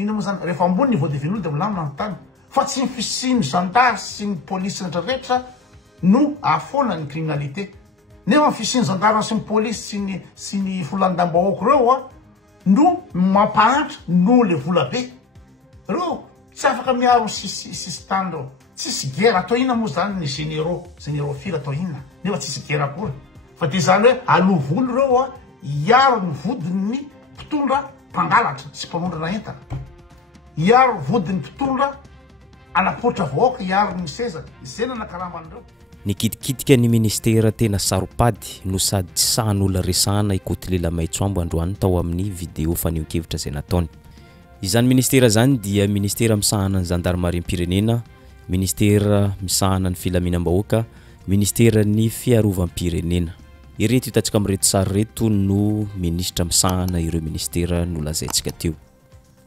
ino moa zany rehefa ambony niveau de velours de volamina ny tany fa tsy ny fisiny gendarme sy ny polisy rehetra no ahafoana ny criminalité nefa ny fisiny gendarme sy ny polisy sy ny folandam-bahoaka reo a no mampahantra no le vola be reo tsy afaka miaro sisy tany reo tsisy guerre atao ina moa zany ny généraux firy atao ina nefa tsisy guerre akory fa de zany hoe alovolo reo a iaro ny vodiny mpitondra mpangalatra sy mpamondrana entana iaro vodiny mpitondra anapotra vahoaka iaro ny seza izay nanakaraman'ireo nikitikidika ny ministera tena saropady no sady tsy sahan'olona resahana ikotilela Maitsoambo androany tao amin'ny vidéo faneho-kevitra izay nataony. Izany ministera zany dia ministera misahana ny zandarmarim-pirenena, ministera misahana ny filaminam-bahoaka, ministera ny fiarovam-pirenena. Ireto hitantsika amin'reto sary reto no ministra misahana ireo ministera no lazaintsika teo.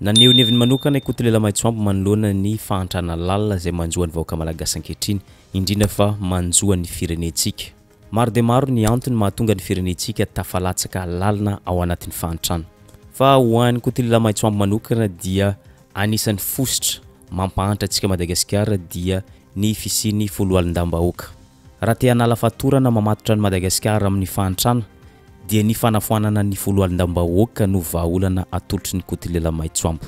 Naneho ny heviny manokana ikotilela Maitsoambo manoloana ny fahantrana lalina izay manjoa ny vahoaka malagasy ankehitriny, indrindra fa manjoa ny firenentsika. Maro de maro ny antony mahatonga ny firenentsika tafalatsaka lalina ao anatin'ny fahantrana. Fa ho an'ny ikotilela Maitsoambo manokana dia anisan'ny fosotra mampahantra antsika Madagasikara dia ny fisiny foloalindam-bahoaka. Raha te hanala fatorana mamatotra ny Madagasikara amin'ny fahantrana dia ny fanafoanana ny foloalindam-bahoaka no vahaolana atolotry ny ikotilela Maitsoambo.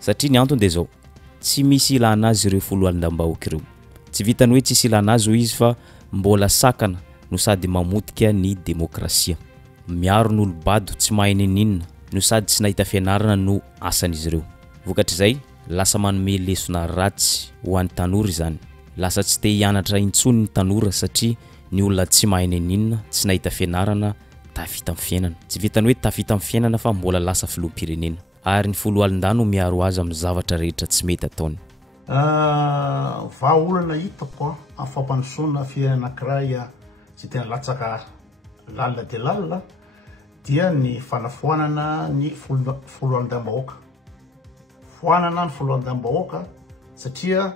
Satria ny antony dia zao, tsy misy ilana azy ireo foloalindam-bahoaka ireo. Tsy vitany hoe tsisy ilana azy hoy izy fa mbola sakana no sady mamotika ny demokrasia. Miaro ny olobado tsy mahay ninina no sady tsy nahita fianarana no asan'izy ireo. Vokatr'izay lasa manome lesona ratsy ho an'ny tanora izany. Lasa tsy te hianatra intsony ny tanora satria ny olona tsy mahay ninina, tsy nahita fianarana, tafita amin'ny fiainana. Tsy vitany hoe tafita amin'ny fiainana fa mbola lasa filoham-pirenena. Ary ny foloalindano miaro azy amin'ny zavatra rehetra tsy mety ataony. Vahaolana hitako amin'ny fampandrosoana firenena anankiray tsy tena latsaka lalina dia lalina dia ny fanafoanana ny foloalindam-bahoaka. Foanana ny foloalindam-bahoaka satria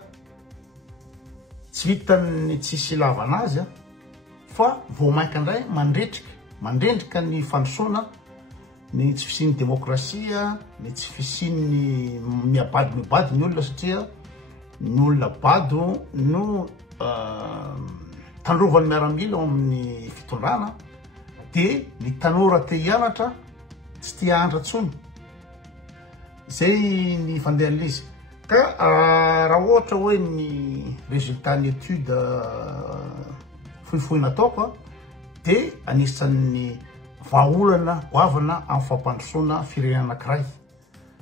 tsy vitany tsisy ilavana azy fa vao mainka indray mandrendrika ny fandrosoana ny tsy fisian'ny demokrasia, ny tsy fisian'ny miabady ny olona satria ny olona bado no tandrovan'ny miaramila ao amin'ny fitondrana dia ny tanora te hianatra tsy te hahandra tsony. Zay ny fandehan'izy. Ka raha ohatra hoe ny résultat ny étude fohifohy nataoko dia anisan'ny vahaolana goavana amin'ny fampandrosoana firenena anankiray.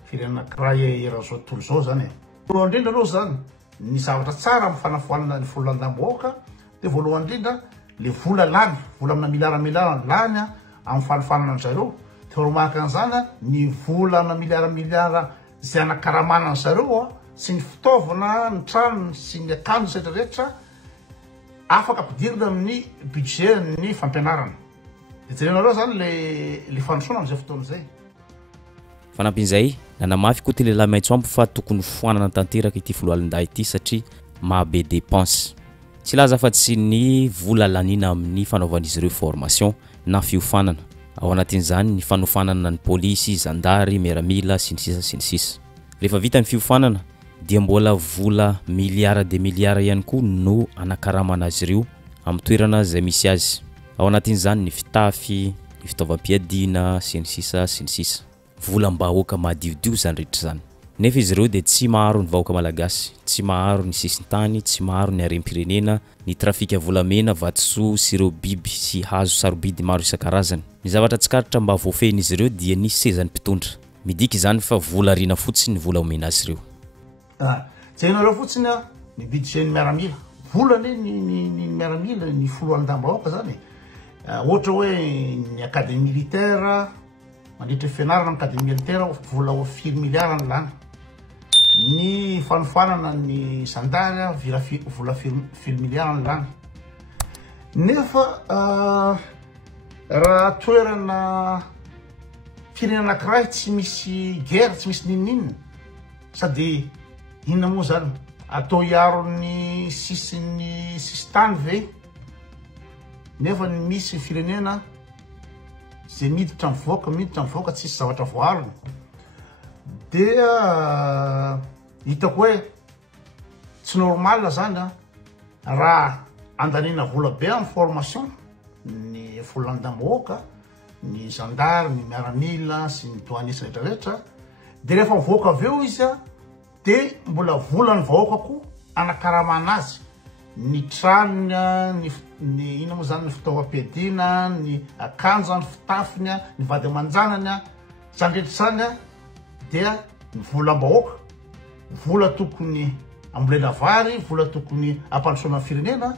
Firenena anankiray eran'izao tontolo izao zany e. Voalohany indrindra aloha zany ny zavatra tsara amin'ny fanafoanana ny foloalindam-bahoaka dia voalohany indrindra le vola lany, vola amina miliara lany amin'ny fanafoanana an'izareo. Dia romaky an'izany ny vola amina miliara izay anakaramanana an'izareo sy ny fitaovana, ny trano sy ny akanjo rehetrarehetra afaka ampidirina amin'ny budget ny fampianarana. Dia jerenareo zany le fandrosoana amin'izay fotoana izay. Fanampin'izay, nanamafy ikotilela Maitsoambo fa tokony foanana tanteraka ity foloalindahy ity satria mahabe dépense. Tsy laza fa tsy ny vola lanina amin'ny fanaovan'izy ireo formation na fiofanana. Ao anatin'izany ny fanofanana ny polisy, zandary, miaramila sy ny sisa. Rehefa vita ny fiofanana dia mbola vola miliara de miliara ihany koa no anakaramana azy ireo amin'ny toerana izay misy azy. Ao anatin'izany ny fitafy, ny fitaovam-piadiana sy ny sisa. Volam-bahoaka mahadiodio zany rehetra zany. Nefa izy ireo dia tsy maharo ny vahoaka malagasy, tsy maharo ny sisintany, tsy maharo ny harem-pirenena, ny trafika volamena, vatosoa sy ireo biby sy hazo sarobidy maro isan-karazany. Ny zavatra tsikaritra mba voafehin'izy ireo dia ny sezan'ny mpitondra. Midika izany fa vola riana fotsiny ny vola omena azy ireo. Jerenareo fotsiny ny budget ny miaramila. Volany ny miaramila ny foloalindam-bahoaka zany. Ohatra hoe ny académie militaire mandritra fianarana amin'ny académie militaire vola 4 miliara ny lany. Ny fanofanana ny zandary vola 4 miliara ny lany. Nefa raha toerana firenena anankiray tsy misy guerre, tsy misy ninninina sady inona moa zany atao hiaro ny sisiny tany ve nefa ny misy firenena izay miditra amin'ny vahoaka tsisy zavatra voariny dia hitako hoe tsy normal zany raha andanina vola be amin'ny formation ny folandam-bahoaka ny gendarme ny miaramila sy ny douanier rehetrarehetra dia rehefa mivoaka avy eo izy dia mbola volany vahoaka koa anakarama azy ny tranony ny ina moa zany ny fitaovam-piadina ny akanjony fitafiny ny vady aman-janany zany rehetra zany dia ny volam-bahoaka vola tokony ambolena vary vola tokony ampandrosoana firenena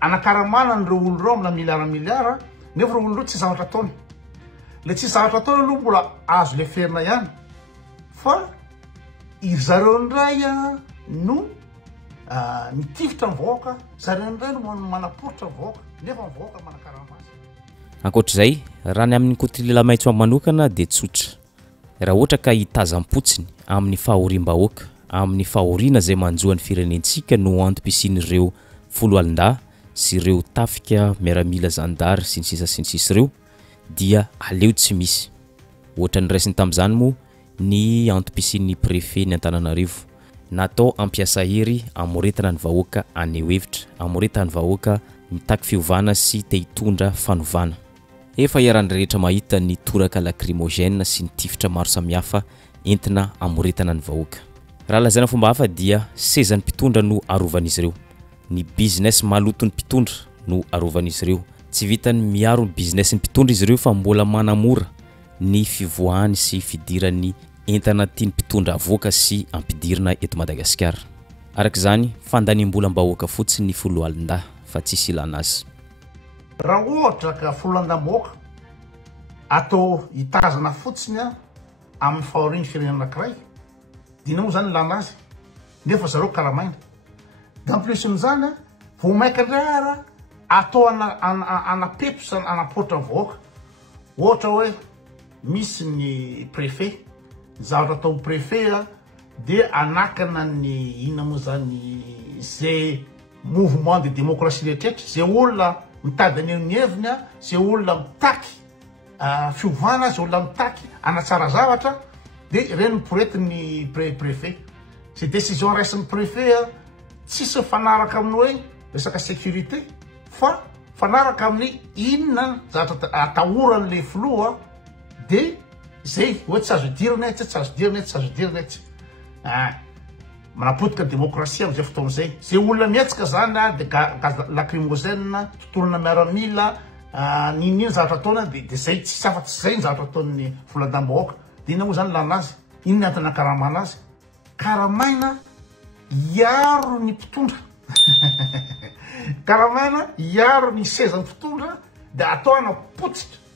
anakaramana nireo olo reo amina miliara nefa reo olo reo tsy zavatra ataony le tsy zavatra ataony aloha mbola azo le ferina ihany fa zareo ndray no mitifitra mivahoaka zareo ndray no manaporitra mivahoaka nefa mivahoaka manakarama azy ankoatr'izay raha ny amin'ny kotilila maitso manokana dia tsotra raha ohatra ka hitazam-potsiny amin'ny fahoriam-bahoaka amin'ny fahoriana zay manjoan'ny firenentsika no antom-pisin'ireo folo alin-dà sy ireo tafika miaramila zandary sy ny sisa ireo dia aleo tsy misy ohatra ny raisiny tamin'izany moa ny antom-pisin'ny préfet ny Antananarivo natao ampiasa hery amoretana ny vahoaka aneo hevitra amoretana ny vahoaka mitaky fiovana sy te hitondra fanovana efa iarany rehetra mahita ny toraka lacrymogène sy ny tifitra maro samihafa entina amoretana ny vahoaka raha lazaina fomba hafa dia sezan'ny mpitondra no arovan'izy ireo ny business malotony mpitondra no arovan'izy ireo tsy vitany miaro ny business ny mpitondra izy ireo fa mbola manamora ny fivoahany sy fidiran'ny entana tiany mpitondra avoaka sy ampidirina eto Madagasikara arak'izany fandaniam-bolam-bahoaka fotsiny ny folo alin-dà fa tsisy ilana azy raha ohatra ka folandam-bahoaka atao hitazana fotsiny amin'ny fahorian'ny firenena anankiray dina moa zany ilana azy nefa zareo karamaina da plus-n'izany vao maika ndray atao anapepo anaporitra vahoaka ohatra hoe misy ny préfet zavatra atao préfet dia anakana ny ina moa zany zay mouvement de démocratie rehetraretra zay olona mitady aneo ny heviny zay olona mitaky fiovana zay olona mitaky anatsara zavatra dia reny miporety ny préfet zay décision raisin'ny préfet tsisy fanaraka amin'ny hoe resaka sécurité fa fanaraka amin'ny inona zavatra atahoran'le filoha dia zay hoe tsy azo idirana tsy azo idirana tsy azo idirana tsy manapotika démocratie am'izay fotoana zay zay olona mietsika zany dia gaz lacrymogène totorana miaramila ninina zavatra ataona dia zay tsy afa-tsy zay ny zavatra ataon'ny folandam-bahoaka dia ina moa zany lana azy iny antana karamana azy karamaina iaro ny mpitondra karamaina iaro ny sezan'ny mpitondra dia atao anapotsitra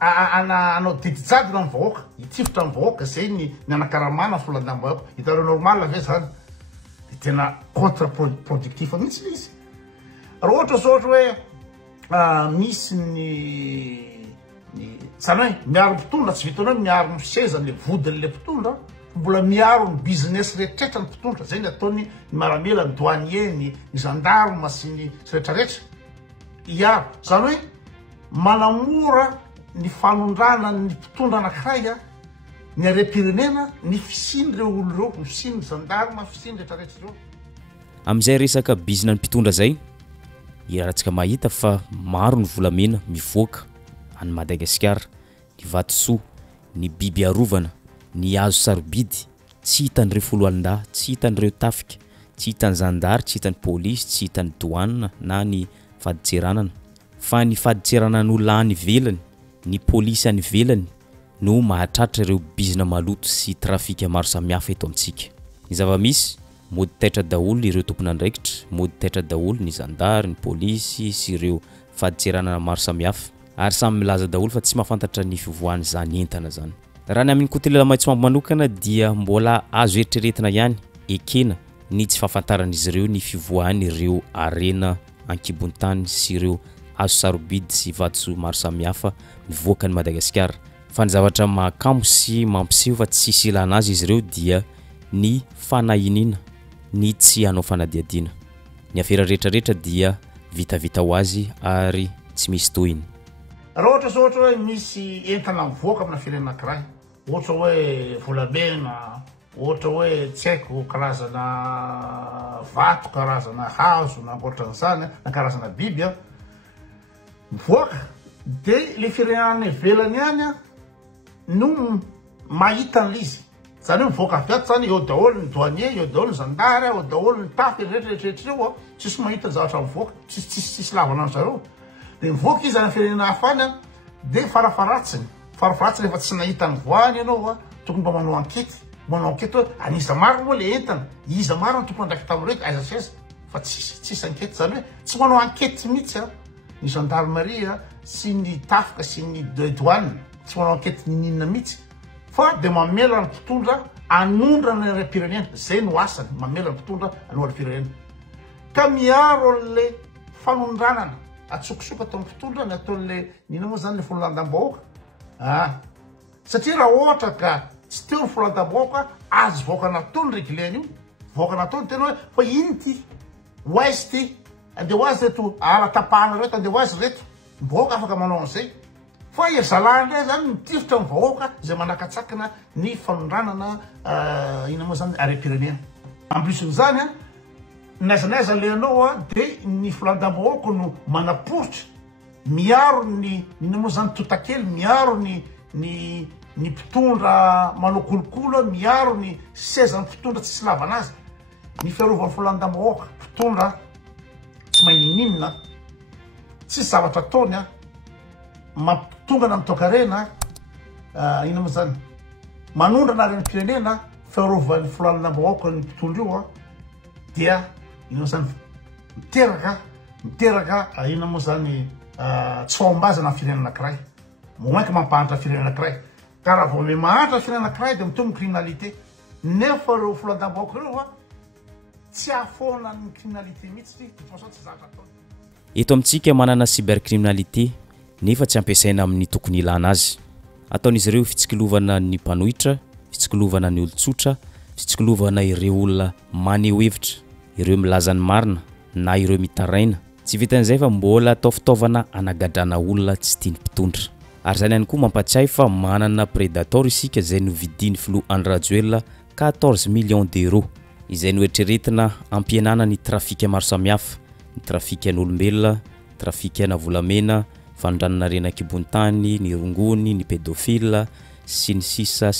anao didijadina ny vahoaka hitifitra ny vahoaka zay ny anakaramana folandam-bahoaka hitareo normal ave zany dia tena contre productif mihitsy izy raha ohatra zao ohatra hoe misy zany hoe miaro mpitondra tsy vitany hoe miaro ny sezan'le vodin'le mpitondra mbola miaro ny business rehetrarehetra ny mpitondra zay ny ataony miaramila ny douanier ny gendarme sy ny rehetrarehetra iaro zany hoe manamora ny fanondrana ny mpitondra anankiray ny arem-pirenena ny fisin'ireo olo reo ny fisin'ny gendarme fisiny rehetrarehetra reo amin'izay resaka bizina ny mpitondra zay irahantsika mahita fa maro ny volamena mivoaka any Madagasikara ny vatosoa ny biby arovana ny azo sarobidy tsy hitan'ireo folo alin-dà tsy hitan'ireo tafika tsy hitan'ny zandary tsy hitan'ny polisy tsy hitan'ny douane na ny faditseranana fa ny faditseranan'olona any ivelany ny polisy any ivelany no mahatratra ireo bizina maloto sy trafika maro samihafa eto amintsika ny zava-misy mody taitra daholo ireo tompona andraikitra mody taitra daholo ny zandary ny polisy sy ireo faditseranana maro samihafa ary samy milaza daholo fa tsy mahafantatra ny fivoahany zany entana zany raha ny amin'ny kotelela maitsoambo manokana dia mbola azo eritreretina ihany ekena ny tsy fahafantaran'izy ireo ny fivoahany ireo arena ankibon-tany sy ireo azo sarobidy sy vatosoa maro samihafa mivoaka ny Madagasikara fa ny zavatra mahakamo sy mampiseho fa tsisy ilana azy izy ireo dia ny fanahinina ny tsy hanao fanadiadiana ny afera rehetrarehetra dia vitavita ho azy ary tsy misy tohiny raha ohatra zao ohatra hoe misy entana mivoaka amina firenena anankiray ohatra hoe volamena, ohatra hoe tsy haiko karazana vato, karazana hazo na ankoatran'izany na karazana biby a mivoaka de le firenena ivelany any a no mahita an'izy zany hoe mivoaka avy ato zany eo daholo ny douanier, eo daholo ny zandary, eo daholo ny tafy rehetrarehetra eo a tsisy mahita zavatra mivoaka tsisy lavana an zareo de mivoaka izy any firenena hafa any a de farafaratsiny rehefa tsy nahita ny voany ianao a tokony mba manao ankety hoe anisa maro moa le entana iza maro ny tokony andraky tamin'ireo aiza seza fa tsisy ankety zany hoe tsy manao ankety mihitsy a ny gendarmerie sy ny tafika sy ny douane tsy manao ankety ninona mihitsy fa de mamela ny mpitondra anondrana ny pirenena zay no asany mamela ny mpitondra anora pirenena ka miaro an'le fanondranana atsokosoka atao mpitondra ny ataon'le nina moa zany le folonandam-bahoaka satria raha ohatra ka tsy teo ny folonandam-bahoaka azo voaka nataony regleny io voaka nataony tena hoe fa iny ty hoaizy ty andeha ho azy reto aratapahana reto andeha ho azy reto mboaka afaka manao an'izay fa iazalana ndray zany mitifitra ny vahoaka zay manakatsakana ny fanondranana ina moa zany arem-pirenena amblisin'izany a naizanaiza leanao a de ny folonandam-bahoaka no manaporitra miaro ny ina moa zany totakely miaro ny mpitondra manao kolokolo miaro ny seza ny mpitondra tsisy lavanazy ny fiarovan'ny folonandam-bahoaka mpitondra tsy maininina tsisy zavatra ataony a mampitongana mitokarena ina moa zany manondrana reny pirenena fiarovan'ny folonandam-bahoaka ny mpitondra io a dia ina moa zany miteraka ina moa zany tsy fahombaza firenena anankiray moainka mampahantra firenena anankiray ka raha vao me mahantra firenena anankiray de mitombo criminalité nefa reo folonandam-bahoaka reo a tsy ahafoana ny criminalité mihitsy tsy zavatra ataony eto amintsika manana cybercriminalité nefa tsy ampiasaina amin'ny tokony ilana azy ataon'izy ireo fitsikilovana ny mpanohitra fitsikilovana ny olon-tsotra fitsikilovana ireo olona maneho hevitra ireo milaza ny marina na ireo mitaraina tsy vitan'izay fa mbola atao fitaovana anagadrana olona tsy tiany mpitondra ary zany ihany koa mampatsiahy fa manana prédator isika izay novidiny Flo Andrajoela 14 millions d'euros izay noeritreretina ampihenana ny trafika maro samihafa ny trafika n'olombelona trafika na volamena fanondranana renan-kibon-tany ny rongony ny pédophile sy ny sisa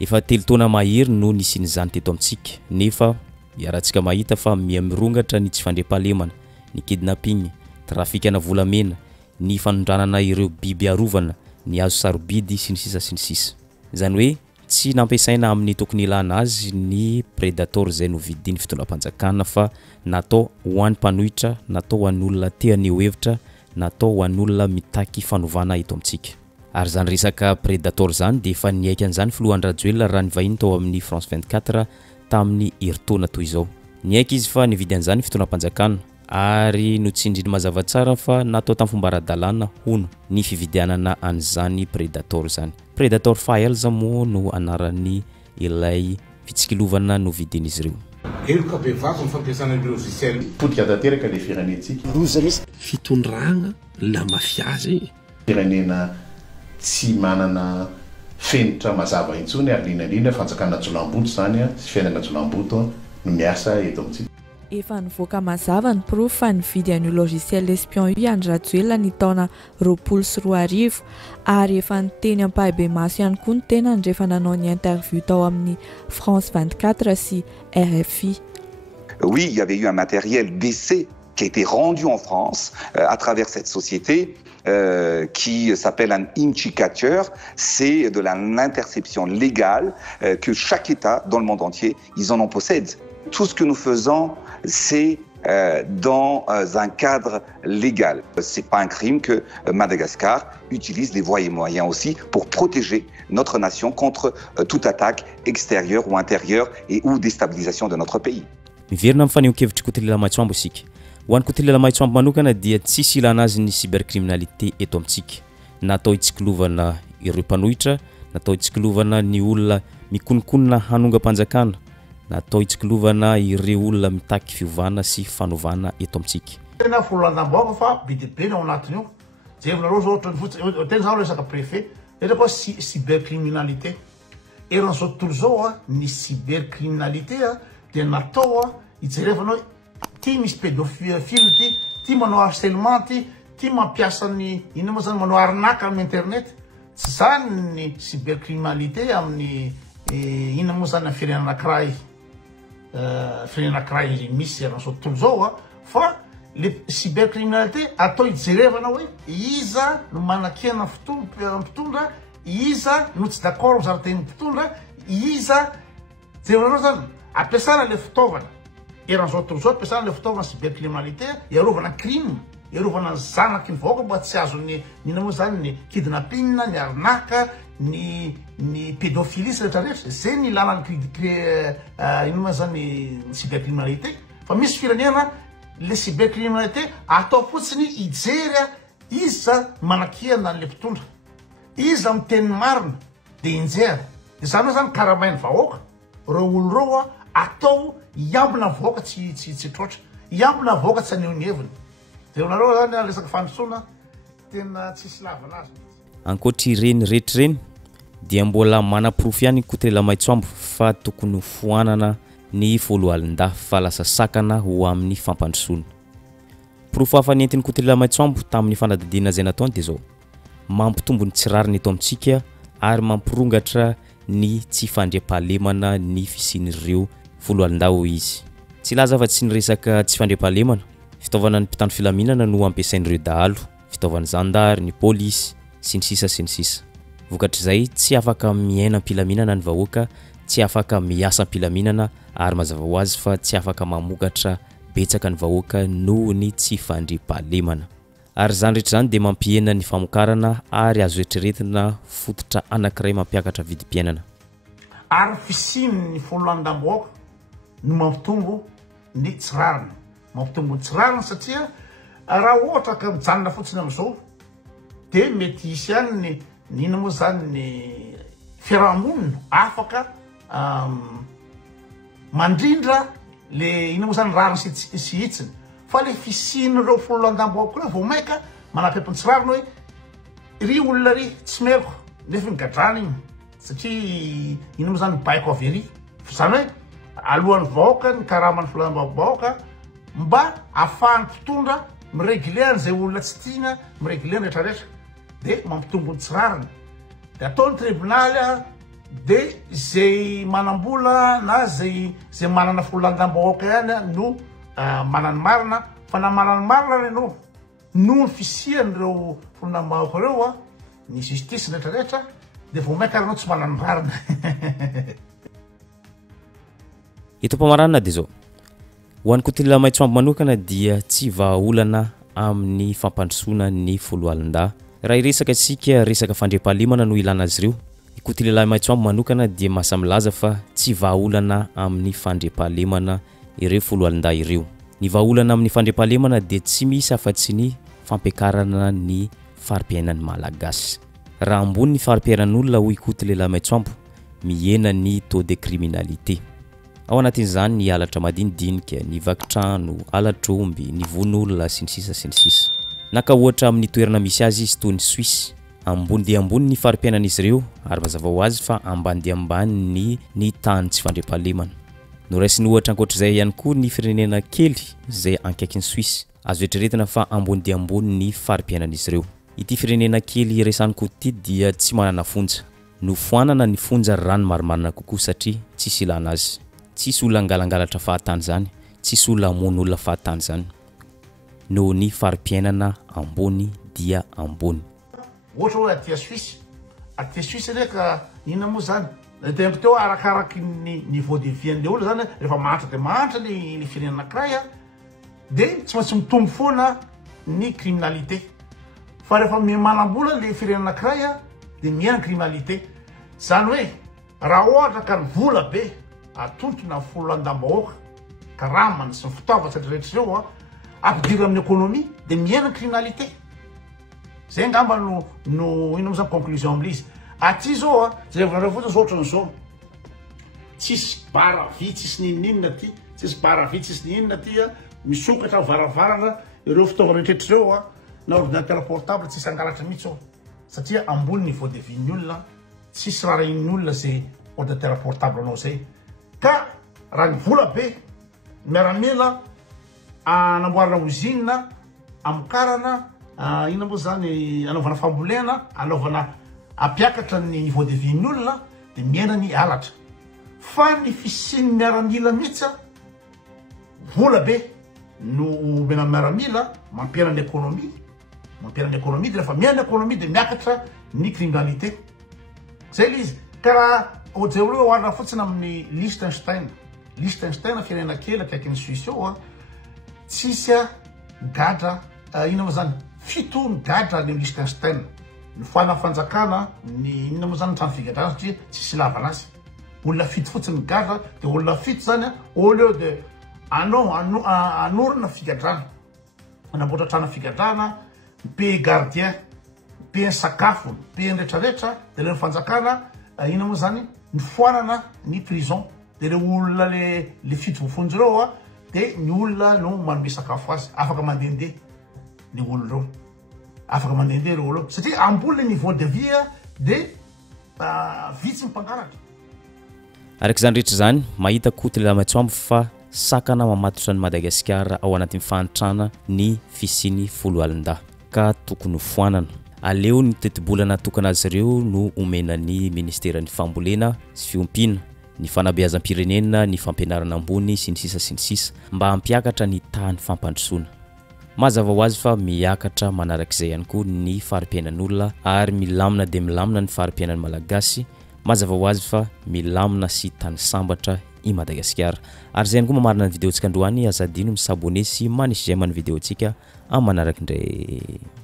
efa 3 taona mahery no nisin'izany teto amintsika nefa iarahantsika mahita fa miamirongatra ny tsy fandriampahalemana ny kidnapping trafika na volamena ny fanondranana ireo biby arovana ny azo sarobidy sy ny sisa zany hoe tsy nampiasaina amin'ny tokony ilana azy ny prédator zay no vidiny fitondram-panjakana fa natao ho an'ny mpanohitra natao ho an'ny olona te aneho hevitra natao ho an'ny olona mitaky fanovana eto amintsika ary zany resaka prédator zany de efa niaiky an'izany Flo Andrajoela raha nivahiny tao amin'ny France 24 tamin'ny heritaona toy izao niaiky izy fa nividy an'izany fitondram-panjakana ary notsindriny mazava tsara fa natao tamin'ny fomba ara-dalàna hono ny fividianana an'izany prédator zany prédator files moa no anaran'ny ilay fitsikilovana no vidin'izy ireo eloka be vako ny fampiasana ny logiciel podika tanteraka le firenentsika roza misy fitondragna la mafiazy firenena tsy manana fenitra mazava intsony ary linalina fanjakana jolamboto zany a sy fiainana jolamboto no miasa eto amintsika efa nivoaka mazava ny proof fa nividy an'io logiciel espion io Andrajoela ny taona 20 ary efa niteny ampahibe maso ihany koa ny tenany rehefa nanao ny interview tao amin'ny France 24 sy RFI. Oui, il y avait eu un matériel d'essai qui a été rendu en France à travers cette société qui s'appelle un indicateur. C'est de l'interception légale que chaque État dans le monde entier, ils en en possèdent. Tout ce que nous faisons, c'est dans un cadre légal. C'est pas un crime que Madagascar utilise des voies et moyens aussi pour protéger notre nation contre toute attaque extérieure ou intérieure et ou déstabilisation de notre pays. Miverina mifaneho-kevitry Kotelela Maitsoambo isika. Ho an'ny Kotelela Maitsoambo manokana dia tsisy ilana azy ny cybercriminalité eto amintsika. Natao hitsikilovana ireo mpanohitra, natao hitsikilovana ny olona mikonokonna hanonga-panjakana, natao hitsikilovana ireo olona mitaky fiovana sy fanovana eto amintsika. Tena folonandam-bahoaka fa BDP ao anatiny io. Jevonareo zao ohatra ny fotsiny tena zao resaka préfet etra koa cybercriminalité. Eran'izao tontolo zao a ny cybercriminalité a dia natao a hijerevanao ty misy pédophile ty manao harcèlement ty mampiasa ny ino moa zany manao arnaque amin'ny internet. Tsy zany ny cybercriminalité amin'ny ino moa zany amin'ny firenena anankiray misy eran'izao tontolo zao a fa le cybercriminalité atao hijerevana hoe iza no manakena mpitondra, iza no tsy d'accord amin'ny zaraten'ny mpitondra, iza jerenareo zany ampiasana le fitaovana eran'izao tontolo zao, ampiasana le fitaovana cybercriminalité iarovana crime, iarovana zanaky ny vahoaka mba tsy azony nina moa zany ny kidnapping, ny arnaque, ny pédophilie sy rehetrarehetra. Zay ny lalany ino moa zany cybercriminalité. Fa misy firenena le cybercriminalité atao fotsiny hijery iza manakiana le mpitondra, iza miteny marina dia injera. Dia zany hoe zany karamainy vahoaka reo olo reo atao iambina vahoaka tsy troatra, iambina vahoaka tsy aneho ny heviny. Dia nareo zany resaka fandrosoana tena tsisy lavanazy. Ankoatra ireny rehetra ireny dia mbola manam-porofo ihany Kotrela Maitsoambo fa tokony foanana ny foloalinda fa lasa sakana ho amin'ny fampandrosoana. Porofo hafa nentin'ny Kotrela Maitsoambo tamin'ny fanadadiana izay nataony dia zao: mampitombo ny tsirariny eto amintsika ary mampirongatra ny tsy fandriam-pahalemana ny fisian'ireo foloalinda ho izy. Tsy laza fa tsy niresaka tsy fandriam-pahalemana, fitaovana ny mpitandro filaminana no ampiasain'ireo dahalo, fitaovan'ny zandary, ny pôlisy sy ny sisa sy ny sisa. Vokatr'izay tsy afaka miaina am-pilaminana ny vahoaka, tsy afaka miasa am-pilaminana ary mazava ho azy fa tsy afaka mamokatra betsaka ny vahoaka noho ny tsy fandriam-pahalemana. Ary zany rehetra zany dia mampihena ny famokarana ary azo eritreretina fototra anankiray mampiakatra vidim-piainana. Ary fisiany ny foloalindabahoaka no mampitombo ny tsirariny, mampitombo ny tsirariny satria raha ohatra ka mijanona fotsiny amin'izao dia mety hisy ihany ny ino moa zany ny fiarahamonina afaka mandrindra le ino moa zany rariny sy hitsiny. Fa le fisian'ireo foloalindabahoaka reo vao maika manampy ny tsirariny hoe ry olona ry tsy meko nefa nigadrana igny satria ino moa zany baiko avery. Zany hoe alohan'ny vahoaka ny karamany foloalindabahoaka mba ahafahany mpitondra mireguler an'izay olona tsy tiana, mireguler ny rehetrarehetra dia mampitombo ny tsirariny. Dia ataony tribonaly dia zay manambola na zay manana foloalindabahoaka ihany no manany marina. Fa na manany marina renao noho ny fisian'ireo foloalindabahoaka reo ny justice rehetrarehetra dia vao maika renao tsy manany marina. Ito mpamarana dia zao: ho an'ny Kotrela Maitsoambo manokana dia tsy vahaolana amin'ny fampandrosoana ny foloalinda. Raha iresaka isika resaka fandriam-pahalemana no ilana azy ireo, i Kotrela Maitsoambo manokana dia mahasamilaza fa tsy vahaolana amin'ny fandriam-pahalemana ireo foloalinda ireo. Ny vahaolana amin'ny fandriam-pahalemana dia tsy misy afa-tsy ny fampiakarana ny fari-piainan'ny malagasy. Raha ambony ny fari-piainan'olona hoy Kotrela Maitsoambo, mihena ny taux de criminalité. Ao anatin'izany ny halatra madinidinika, ny vakitrano, halatr'omby, ny von'olona sy ny sisa sy ny sisa. Naka ohatra amin'ny toerana misy azy izy toy ny Suisse, ambony dia ambony ny fari-piainan'izy ireo ary mazava ho azy fa ambany dia ambany ny tany tsy fandriam-pahalemana. No raisiny ohatra ankoatr'izay ihany koa ny firenena kely izay ankaikin'ny Suisse, azo eritreretina fa ambony dia ambony ny fari-piainan'izy ireo. Ity firenena kely resany koa ity dia tsy manana fonja, no foanana ny fonja rano marimarina kokoa satria tsisy ilana azy. Tsisy olona angalangalatra fahatany zany, tsisy olona hamono olona fahatany zany, noho ny fari-piainana ambony dia ambony. Ohatra hoe aty Suisse ndraika inona moa zany tempo teo arakaraky ny niveau de vie an'le olona zany rehefa mahantra dia mahantra ny firenena anankiray dia tsy maintsy mitombo foana ny criminalité. Fa rehefa manambola le firenena anankiray dia miaina criminalité. Zany hoe raha ohatra ka ny vola be atontona ny foloalindabahoaka, karamany sy ny fitaovana rehetra ireo ampidirina amin'ny économie dia miaina criminalité. Zay ngamba no ino moa zany conclusion amin'izy. Aty zao jerevanareo fotsiny zao ohatran'izao tsisy bara vy, tsisy ninninona aty, tsisy bara vy, tsisy ninninona aty misokatra varavarana ireo fitaovana rehetra ireo na ordinateur portable tsisy angalatra mihitsy ao. satria ambony niveau de vie ny olona tsisy raha regny olona zay ordinateur portable anao zay ka raha ny vola be miaramila anamboarana usine amokarana ina moa zany anaovana fambolena anaovana apiakatra ny niveau de vie ny olona de miaina ny alatra fa ny fisiny miaramila mihitsy vola be no mena miaramila mampiana ny économie de rehefa miaina économie de miakatra ny criminalité zay le izy karaha ohatr'zay olo oharina fotsiny amin'ny Liechtenstein firenena kely akaiky ny Suisse eo tsisy gadra ina moa zany fito ny gadra ny Liechtenstein ny foana fanjakana ny ina moa zany trano figadrana satria tsisy lavana azy olona fito fotsiny ny gadra de olona fito zany au lieu de anorina figadrana anamboatra trano figadrana pe gardien pe sakafo pe retraretra de le fanjakana ina moa zany ny foanana ny prison de le olona le fito vofonjy reo de ny olona no manome sakafo azy afaka mandehandeha ny olo reo afaka mandehandeha reo olo satria ambony le niveau de vie de vitsy mpangaratra arak'izany rehetra zany mahita Kotila Maitsoambo fa sakana mamatotra ny Madagasikara ao anatin'ny fanitrana ny fisiny folo alin-da ka tokony foanana aleo ny tetibolana tokana azy ireo no omenan'ny ministeran'ny fambolena sy fiompina ny fanabeazam-pirenena ny fampianarana ambony sy ny sisa mba hampiakatra ny tany fampandrosoana mazava ho azy fa miakatra manarak'izay ihany koa ny fari-piainan'olona ary milamina de milamina ny fari-piainan'ny malagasy mazava ho azy fa milamina sy tany sambatra i Madagasikara ary zay ihany koa mamarina ny videontsika androany azadino misabone sy manisy zay amany videontsika amin'ny manaraka indray